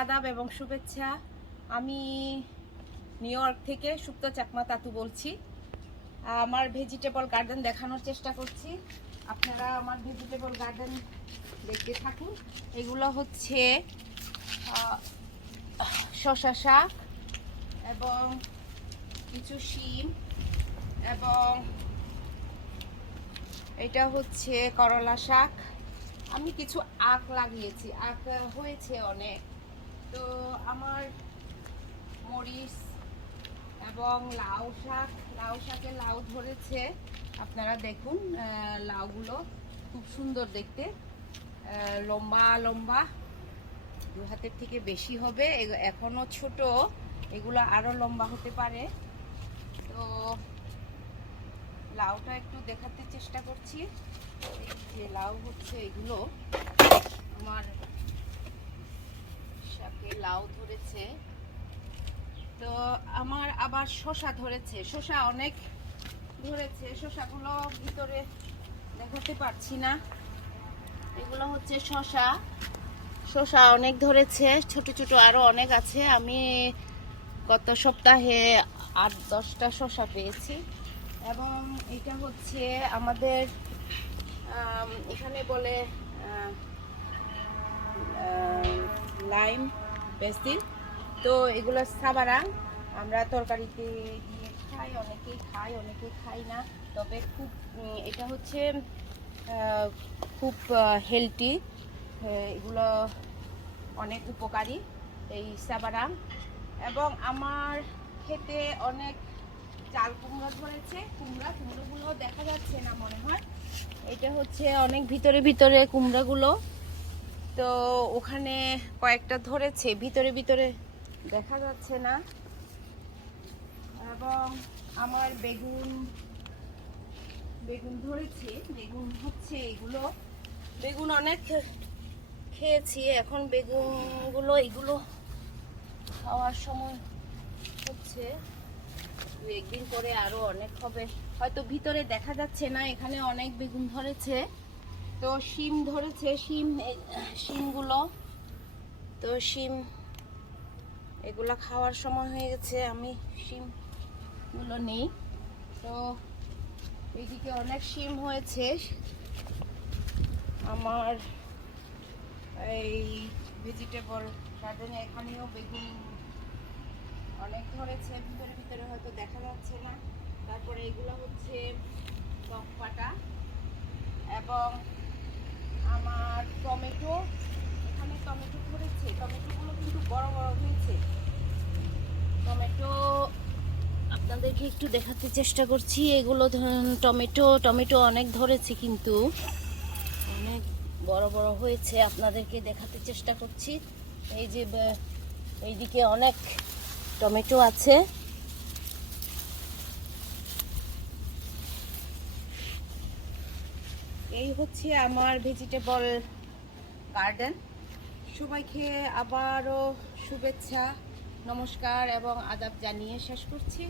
আদাব এবং শুভেচ্ছা। আমি নিউ ইয়র্ক থেকে সুপ্ত চাকমা তাতু বলছি। আমার ভেজিটেবল গার্ডেন দেখানোর চেষ্টা করছি। আপনারা আমার ভেজিটেবল গার্ডেন দেখতে থাকুন। এগুলো হচ্ছে শসা শাক এবং কিছু শিম এবং এটা হচ্ছে করলা শাক। আমি কিছু আখ লাগিয়েছি, আখ হয়েছে অনেক। তো আমার মরিচ এবং লাউ শাকে লাউ ধরেছে। আপনারা দেখুন, লাউগুলো খুব সুন্দর দেখতে, লম্বা লম্বা, 2 হাতের থেকে বেশি হবে। এখনো ছোট, এগুলো আরো লম্বা হতে পারে। তো লাউটা একটু দেখাতে চেষ্টা করছি। এই যে লাউ হচ্ছে, এগুলো আমার শাকে লাউ ধরেছে। তো আমার আবার শসা ধরেছে, শসা অনেক ধরেছে। শসাগুলো ভিতরে দেখাতে পারছি না। এগুলো হচ্ছে শসা অনেক ধরেছে, ছোট ছোট আরো অনেক আছে। আমি গত সপ্তাহে 8-10টা শসা পেয়েছি। এবং এটা হচ্ছে আমাদের এখানে বলে লাইম বেসিল। তো এগুলো সাবারাং, আমরা তরকারিতে দিয়ে খাই, অনেকেই খাই অনেকেই খাই না। তবে খুব এটা হচ্ছে খুব হেলদি, এগুলো অনেক উপকারী এই সাবারাং। এবং আমার খেতে অনেক চাল কুমড়া ধরেছে। কুমড়াগুলো দেখা যাচ্ছে না মনে হয়, এটা হচ্ছে অনেক ভিতরে ভিতরে কুমড়াগুলো। তো ওখানে কয়েকটা ধরেছে, ভিতরে ভিতরে দেখা যাচ্ছে না। এবং আমার বেগুন ধরেছে, বেগুন হচ্ছে এগুলো। বেগুন অনেক খেয়েছি, এখন বেগুনগুলো এগুলো খাওয়ার সময় হচ্ছে। 2-1 দিন পরে আরো অনেক হবে, হয়তো ভিতরে দেখা যাচ্ছে না। এখানে অনেক বেগুন ধরেছে। তো শিম ধরেছে, শিমগুলো, তো শিম এগুলো খাওয়ার সময় হয়ে গেছে, আমি শিমগুলো নেই। তো এইদিকে অনেক শিম হয়েছে। আমার এই ভেজিটেবল গার্ডেনে এখানেও বেগুন অনেক ধরেছে, ভিতরে ভিতরে হয়তো দেখা যাচ্ছে না। তারপরে এগুলো হচ্ছে টক পাতা। এবং আমার টমেটো, এখানে টমেটো ধরেছে। টমেটোগুলো কিন্তু বড় বড় হয়েছে। টমেটো আপনাদেরকে একটু দেখাতে চেষ্টা করছি। এগুলো টমেটো অনেক ধরেছে, কিন্তু অনেক বড় বড় হয়েছে। আপনাদেরকে দেখাতে চেষ্টা করছি। এই যে এইদিকে অনেক টমেটো আছে। এই হচ্ছে আমার ভেজিটেবল গার্ডেন। সবাইকে আবারও শুভেচ্ছা, নমস্কার এবং আদাব জানিয়ে শেষ করছি।